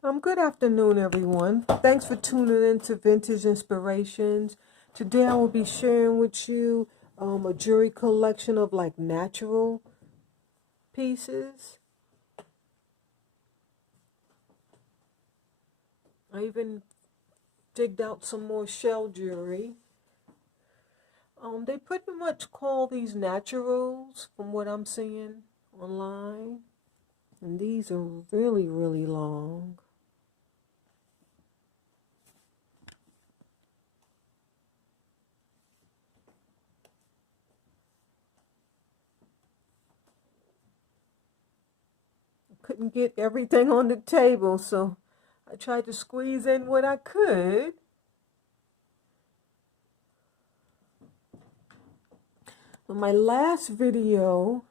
Good afternoon, everyone. Thanks for tuning in to Vintage Inspirations. Today I will be sharing with you a jewelry collection of like natural pieces. I even digged out some more shell jewelry. They pretty much call these naturals from what I'm seeing online. And these are really, really long. Couldn't get everything on the table, so I tried to squeeze in what I could. In my last video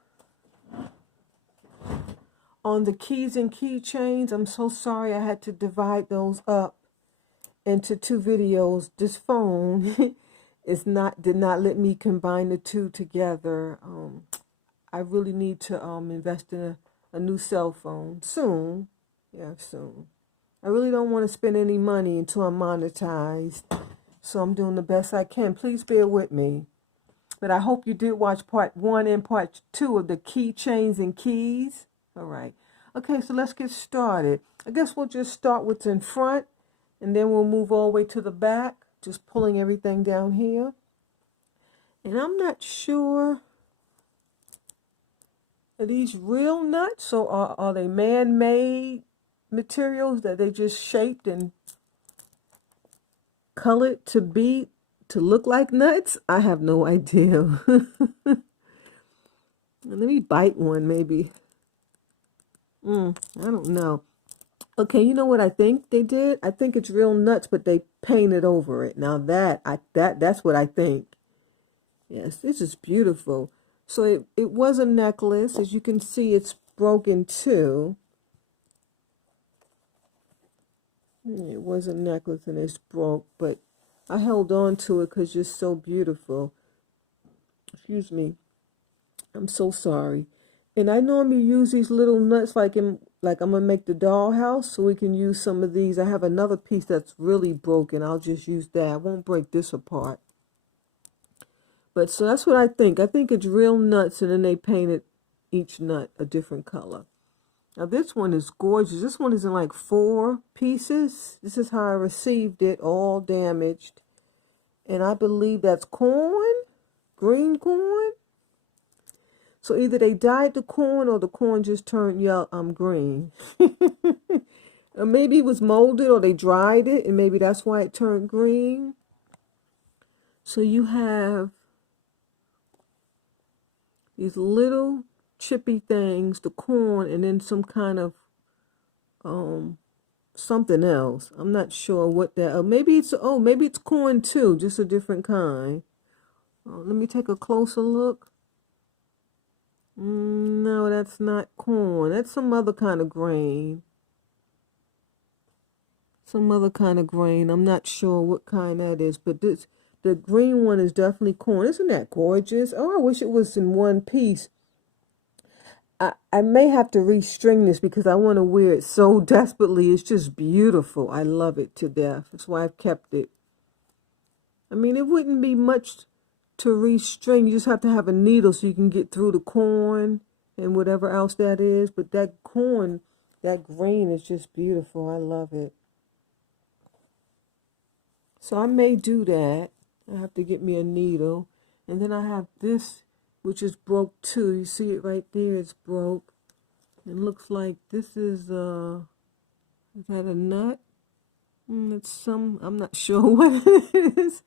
on the keys and keychains, I'm so sorry I had to divide those up into two videos. This phone did not let me combine the two together. I really need to invest in a new cell phone soon. Yeah, soon. I really don't want to spend any money until I'm monetized, so I'm doing the best I can. Please bear with me. But I hope you did watch part 1 and part 2 of the keychains and keys. All right. Okay, so let's get started. I guess we'll just start what's in front, and then we'll move all the way to the back, just pulling everything down here. And I'm not sure, are these real nuts, or are they man-made materials that they just shaped and colored to look like nuts? I have no idea. Let me bite one, maybe. I don't know. Okay, you know what I think they did? I think it's real nuts, but they painted over it. Now that's what I think. Yes, this is beautiful. So it was a necklace. As you can see, it's broken too. It was a necklace and it's broke, but I held on to it because it's so beautiful. Excuse me. I'm so sorry. And I normally use these little nuts like I'm gonna make the dollhouse, so we can use some of these. I have another piece that's really broken. I'll just use that. I won't break this apart. But so that's what I think. I think it's real nuts, and then they painted each nut a different color. Now this one is gorgeous. This one is in like 4 pieces. This is how I received it, all damaged. And I believe that's corn, green corn. So either they dyed the corn or the corn just turned yellow, green. Or maybe it was molded or they dried it and maybe that's why it turned green. So you have these little chippy things, the corn, and then some kind of something else. I'm not sure what that. Maybe it's corn too, just a different kind. Let me take a closer look. No, that's not corn. That's some other kind of grain. Some other kind of grain. I'm not sure what kind that is, but the green one is definitely corn. Isn't that gorgeous? Oh, I wish it was in one piece. I may have to restring this because I want to wear it so desperately. It's just beautiful. I love it to death. That's why I've kept it. I mean, it wouldn't be much to restring. You just have to have a needle so you can get through the corn and whatever else that is. But that corn, that green is just beautiful. I love it. So I may do that. I have to get me a needle. And then I have this, which is broke too. You see it right there? It's broke. It looks like this is that a nut? I'm not sure what it is.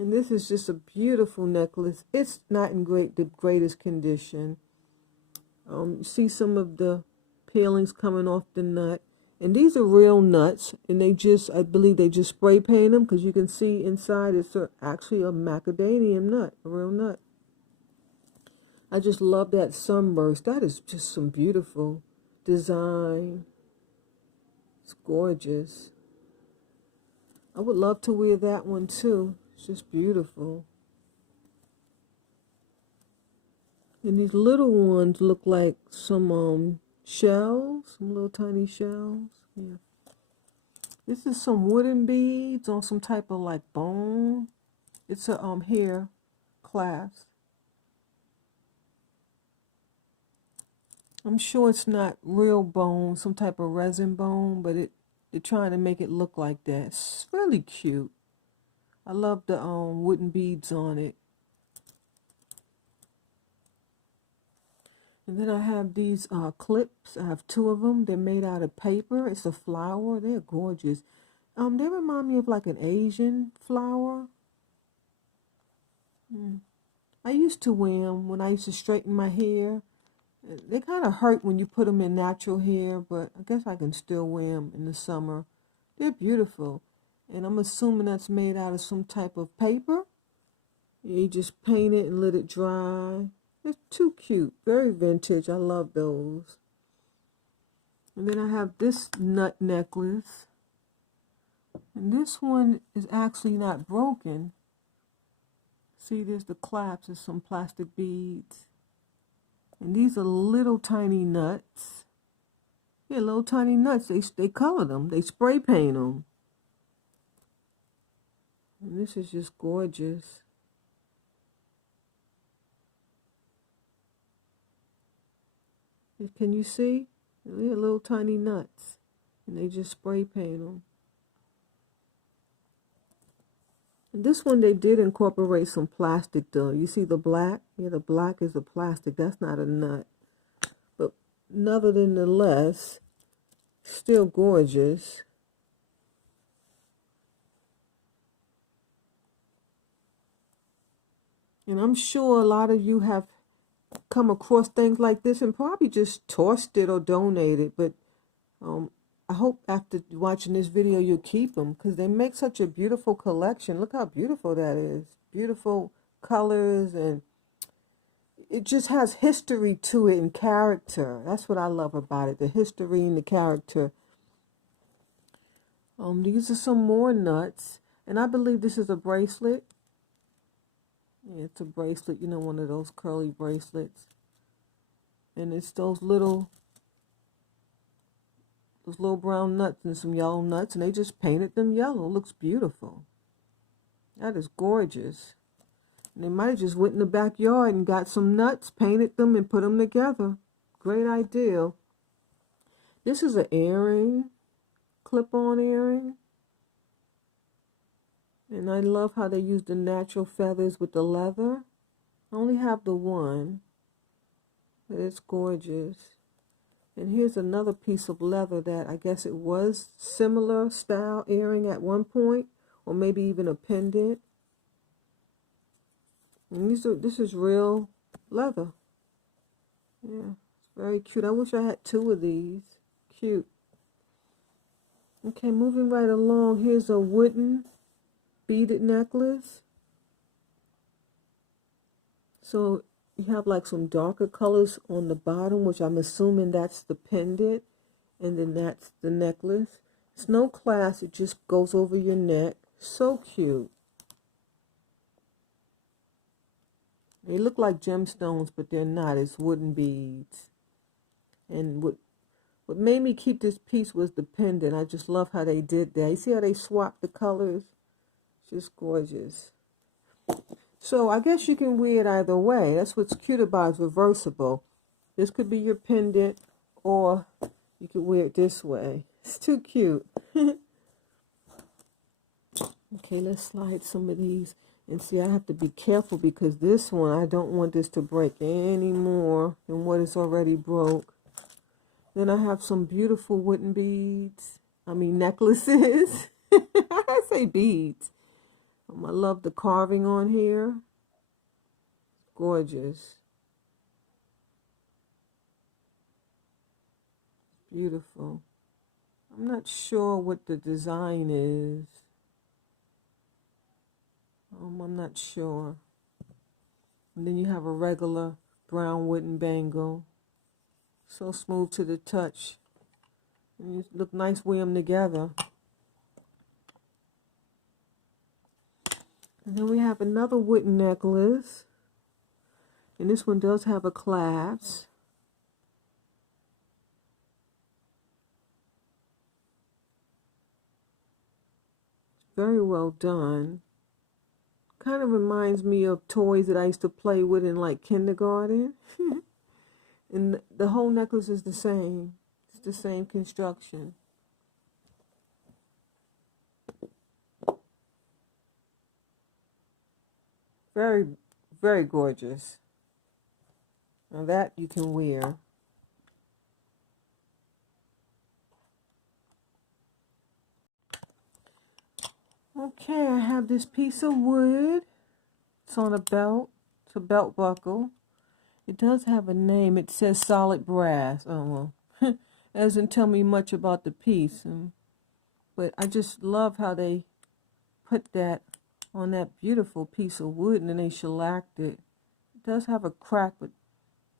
And this is just a beautiful necklace. It's not in the greatest condition. You see some of the peelings coming off the nut. And these are real nuts, and I believe they just spray paint them because you can see inside it's actually a macadamia nut, a real nut. I just love that sunburst. That is just some beautiful design. It's gorgeous. I would love to wear that one too. It's just beautiful. And these little ones look like some shells, some little tiny shells. Yeah. This is some wooden beads on some type of like bone. It's a hair clasp. I'm sure it's not real bone, some type of resin bone, but they're trying to make it look like that. It's really cute. I love the wooden beads on it. And then I have these clips. I have two of them. They're made out of paper. It's a flower. They're gorgeous. They remind me of like an Asian flower. I used to wear them when I used to straighten my hair. They kind of hurt when you put them in natural hair, but I guess I can still wear them in the summer. They're beautiful. And I'm assuming that's made out of some type of paper. You just paint it and let it dry. It's too cute. Very vintage. I love those. And then I have this nut necklace. And this one is actually not broken. See, there's the clasp. There's some plastic beads. And these are little tiny nuts. Yeah, little tiny nuts. They color them. They spray paint them. And this is just gorgeous. Can you see? They're little tiny nuts. And they just spray paint them. And this one they did incorporate some plastic though. You see the black? Yeah, the black is the plastic. That's not a nut. But nevertheless, still gorgeous. And I'm sure a lot of you have come across things like this and probably just tossed it or donated. But I hope after watching this video you'll keep them because they make such a beautiful collection. Look how beautiful that is. Beautiful colors, and it just has history to it and character. That's what I love about it, the history and the character. These are some more nuts, and I believe this is a bracelet. Yeah, it's a bracelet, you know, one of those curly bracelets. And it's those little brown nuts and some yellow nuts, and they just painted them yellow. It looks beautiful. That is gorgeous. And they might have just went in the backyard and got some nuts, painted them, and put them together. Great idea. This is an earring, clip-on earring. And I love how they use the natural feathers with the leather. I only have the one, but it's gorgeous. And here's another piece of leather that I guess it was similar style earring at one point, or maybe even a pendant. And this is real leather. Yeah, it's very cute. I wish I had two of these. Cute. Okay, moving right along. Here's a wooden beaded necklace. So you have like some darker colors on the bottom, which I'm assuming that's the pendant, and then that's the necklace. It's no clasp, it just goes over your neck. So cute. They look like gemstones, but they're not. It's wooden beads. And what made me keep this piece was the pendant. I just love how they did that. You see how they swapped the colors? It's just gorgeous. So I guess you can wear it either way. That's what's cute about it. It's reversible. This could be your pendant, or you could wear it this way. It's too cute. Okay, let's slide some of these. And see, I have to be careful because this one, I don't want this to break any more than what is already broke. Then I have some beautiful wooden beads. I mean necklaces. I say beads. I love the carving on here. Gorgeous. Beautiful. I'm not sure what the design is. I'm not sure. And then you have a regular brown wooden bangle. So smooth to the touch. And you look nice wear them together. And then we have another wooden necklace. And this one does have a clasp. very well done. Kind of reminds me of toys that I used to play with in like kindergarten. And the whole necklace is the same. It's the same construction. Very, very gorgeous. Now that you can wear. Okay, I have this piece of wood. It's on a belt. It's a belt buckle. It does have a name. It says solid brass. Oh, well. It doesn't tell me much about the piece. But I just love how they put that on that beautiful piece of wood and then they shellacked it. It does have a crack, but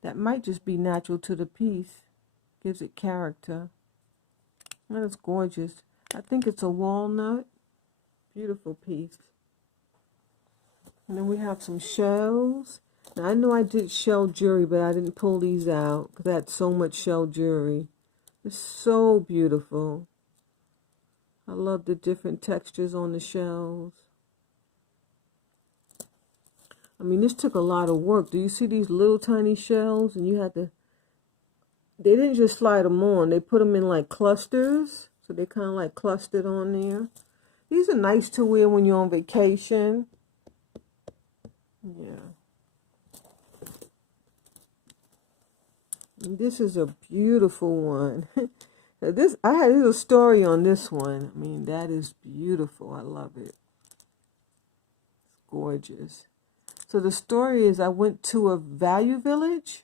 that might just be natural to the piece. Gives it character. That is gorgeous. I think it's a walnut. Beautiful piece. And then we have some shells. Now I know I did shell jewelry, but I didn't pull these out because I had so much shell jewelry. It's so beautiful. I love the different textures on the shells. I mean, this took a lot of work. Do you see these little tiny shells? And you had to, they didn't just slide them on. They put them in like clusters. So they kind of like clustered on there. These are nice to wear when you're on vacation. Yeah. And this is a beautiful one. There's a story on this one. I mean, that is beautiful. I love it. It's gorgeous. So the story is I went to a Value Village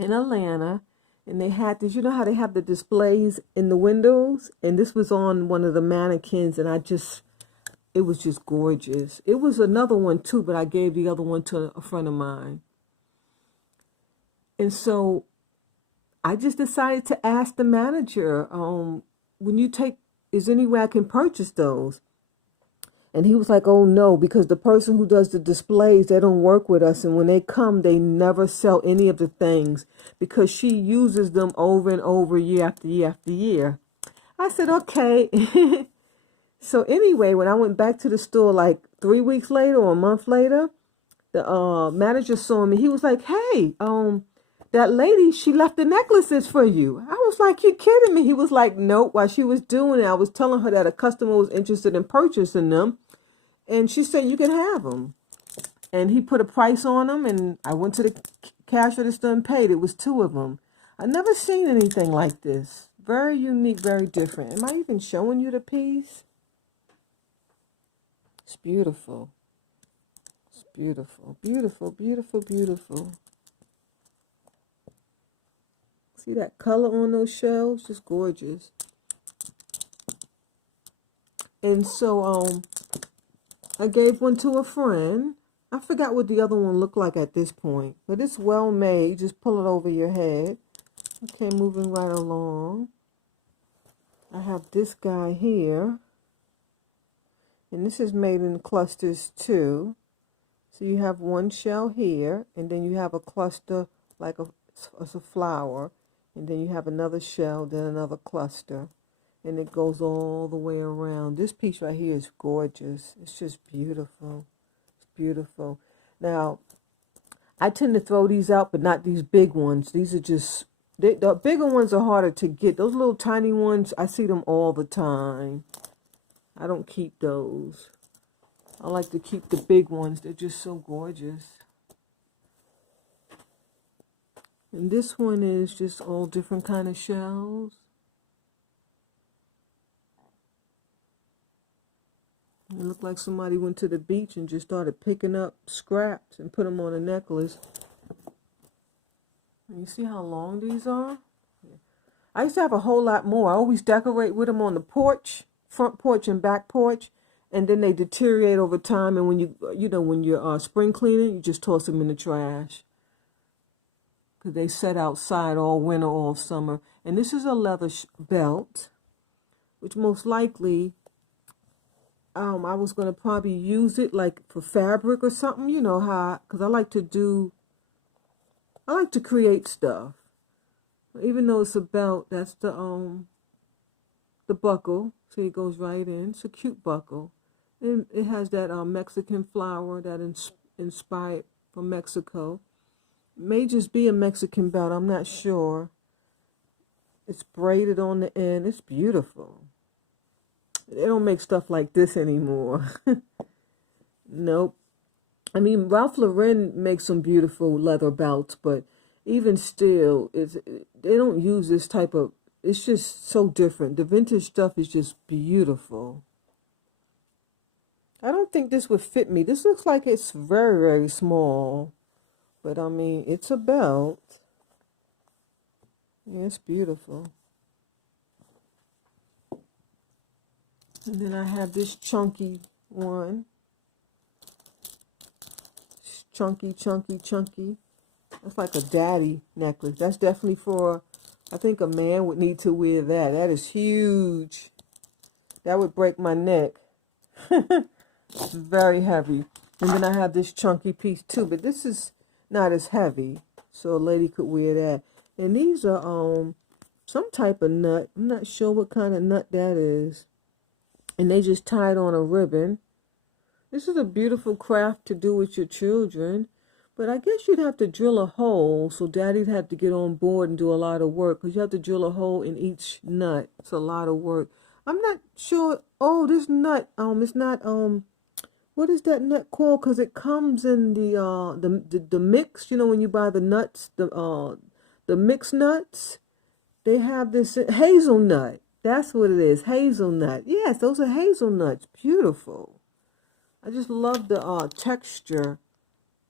in Atlanta, and they had this, you know how they have the displays in the windows? And this was on one of the mannequins, and it was just gorgeous. It was another one too, but I gave the other one to a friend of mine. And so I just decided to ask the manager, is there any way I can purchase those? And he was like, oh no, because the person who does the displays, they don't work with us. And when they come, they never sell any of the things because she uses them over and over year after year after year. I said, okay. So anyway, when I went back to the store like 3 weeks later or a month later, the manager saw me. He was like, hey, that lady, she left the necklaces for you. I was like, you kidding me? He was like, nope. While she was doing it, I was telling her that a customer was interested in purchasing them. And she said, you can have them. And he put a price on them. And I went to the cash register and paid. It was 2 of them. I've never seen anything like this. Very unique, very different. Am I even showing you the piece? It's beautiful. It's beautiful, beautiful, beautiful, beautiful. See that color on those shells? Just gorgeous. And so I gave one to a friend. I forgot what the other one looked like at this point. But it's well made. Just pull it over your head. Okay, moving right along. I have this guy here. And this is made in clusters too. So you have one shell here. And then you have a cluster like a flower. And then you have another shell, then another cluster. And it goes all the way around. This piece right here is gorgeous. It's just beautiful. It's beautiful. Now, I tend to throw these out, but not these big ones. These are just, the bigger ones are harder to get. Those little tiny ones, I see them all the time. I don't keep those. I like to keep the big ones. They're just so gorgeous. And this one is just all different kind of shells. It looked like somebody went to the beach and just started picking up scraps and put them on a necklace. And you see how long these are? I used to have a whole lot more. I always decorate with them on the porch, front porch and back porch. And then they deteriorate over time. And when when you're spring cleaning, you just toss them in the trash. Because they set outside all winter, all summer. And this is a leather belt, which most likely, I was going to probably use it like for fabric or something, you know how, because I like to create stuff. Even though it's a belt, that's the buckle. So it goes right in. It's a cute buckle. And it has that Mexican flower that inspired from Mexico. It may just be a Mexican belt. I'm not sure. It's braided on the end. It's beautiful. They don't make stuff like this anymore. Nope. I mean, Ralph Lauren makes some beautiful leather belts, but even still, they don't use this type of. It's just so different. The vintage stuff is just beautiful. I don't think this would fit me. This looks like it's very, very small, but I mean, it's a belt. Yeah, it's beautiful. And then I have this chunky one. It's chunky, chunky, chunky. That's like a daddy necklace. That's definitely for, I think a man would need to wear that. That is huge. That would break my neck. It's very heavy. And then I have this chunky piece too, but this is not as heavy. So a lady could wear that. And these are some type of nut. I'm not sure what kind of nut that is. And they just tied on a ribbon. This is a beautiful craft to do with your children. But I guess you'd have to drill a hole, so Daddy'd have to get on board and do a lot of work, because you have to drill a hole in each nut. It's a lot of work. I'm not sure. Oh, this nut, it's not, what is that nut called? Because it comes in the mix, you know, when you buy the nuts, the mixed nuts, they have this hazelnut. That's what it is, hazelnut. Yes, those are hazelnuts. Beautiful. I just love the texture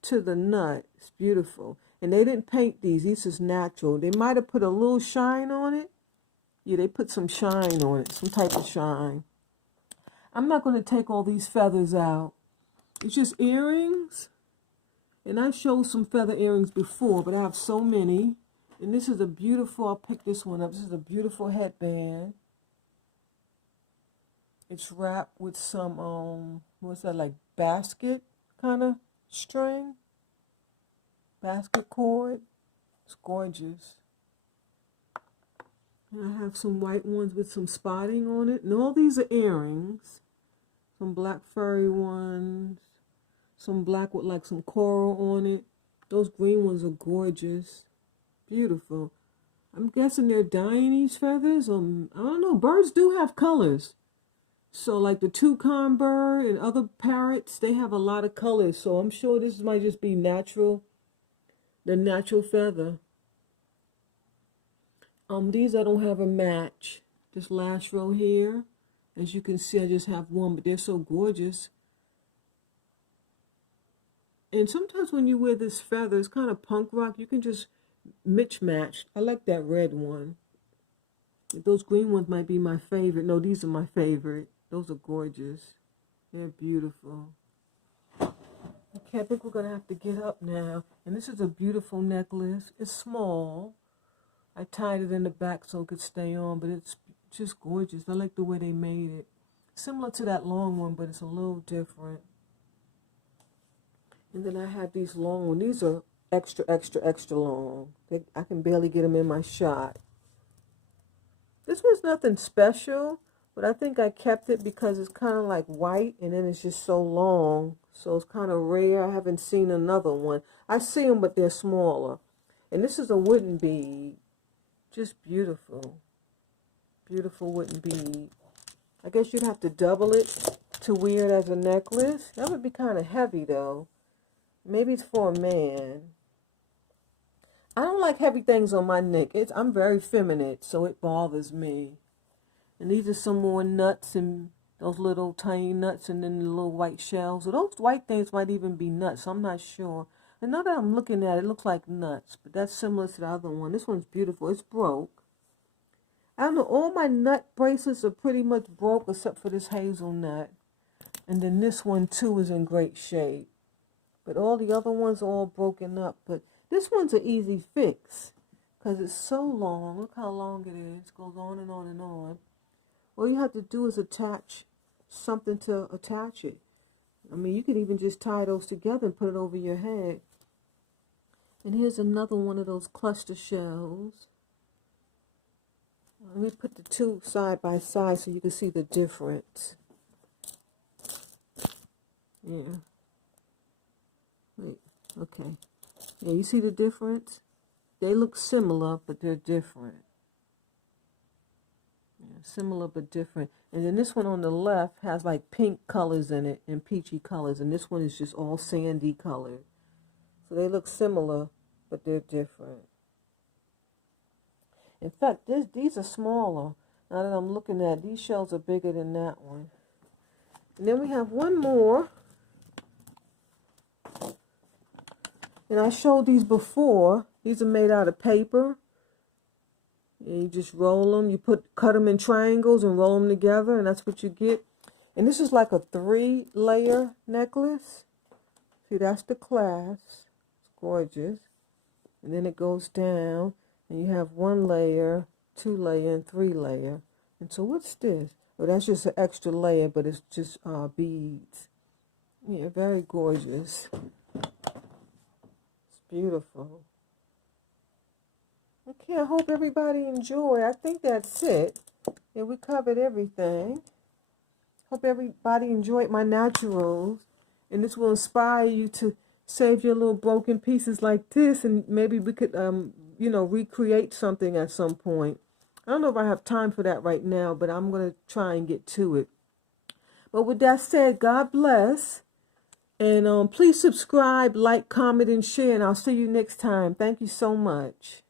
to the nut. It's beautiful. And they didn't paint these. These is natural. They might have put a little shine on it. Yeah, they put some shine on it, some type of shine. I'm not going to take all these feathers out. It's just earrings. And I've showed some feather earrings before, but I have so many. And this is a beautiful, I'll pick this one up. This is a beautiful headband. It's wrapped with some, what's that, like basket kind of string? Basket cord. It's gorgeous. And I have some white ones with some spotting on it. And all these are earrings. Some black furry ones. Some black with like some coral on it. Those green ones are gorgeous. Beautiful. I'm guessing they're dyeing these feathers. I don't know. Birds do have colors. So like the toucan bird and other parrots, they have a lot of colors. So I'm sure this might just be natural. The natural feather. These I don't have a match. This last row here. As you can see, I just have one, but they're so gorgeous. And sometimes when you wear this feather, it's kind of punk rock. You can just match. I like that red one. Those green ones might be my favorite. No, these are my favorite. Those are gorgeous. They're beautiful. Okay, I think we're going to have to get up now. And this is a beautiful necklace. It's small. I tied it in the back so it could stay on, but it's just gorgeous. I like the way they made it. Similar to that long one, but it's a little different. And then I have these long ones. These are extra, extra, extra long. I can barely get them in my shot. This one's nothing special, but I think I kept it because it's kind of like white, and then it's just so long. So it's kind of rare. I haven't seen another one. I see them, but they're smaller. And this is a wooden bead. Just beautiful. Beautiful wooden bead. I guess you'd have to double it to wear it as a necklace. That would be kind of heavy, though. Maybe it's for a man. I don't like heavy things on my neck. I'm very feminine, so it bothers me. And these are some more nuts, and those little tiny nuts, and then the little white shells. So those white things might even be nuts. I'm not sure. And now that I'm looking at it, it looks like nuts, but that's similar to the other one. This one's beautiful. It's broke. I don't know. All my nut bracelets are pretty much broke except for this hazelnut. And then this one, too, is in great shape. But all the other ones are all broken up. But this one's an easy fix because it's so long. Look how long it is. It goes on and on and on. All you have to do is attach something to attach it. I mean, you could even just tie those together and put it over your head. And here's another one of those cluster shells. Let me put the two side by side so you can see the difference. Yeah. Wait. Okay. Yeah, you see the difference? They look similar, but they're different. Yeah, similar but different. And then this one on the left has like pink colors in it and peachy colors. And this one is just all sandy colored. So they look similar, but they're different. In fact, these are smaller. Now that I'm looking at, these shells are bigger than that one. And then we have one more. And I showed these before. These are made out of paper. And you just roll them. You cut them in triangles and roll them together, and that's what you get. And this is like a 3-layer necklace. See, that's the clasp. It's gorgeous. And then it goes down, and you have 1 layer, 2 layer, and 3 layer. And so what's this? Oh, that's just an extra layer, but it's just beads. Yeah, very gorgeous. It's beautiful. Okay, I hope everybody enjoyed. I think that's it. Yeah, we covered everything. Hope everybody enjoyed my naturals. And this will inspire you to save your little broken pieces like this. And maybe we could, recreate something at some point. I don't know if I have time for that right now, but I'm going to try and get to it. But with that said, God bless. And please subscribe, like, comment, and share. And I'll see you next time. Thank you so much.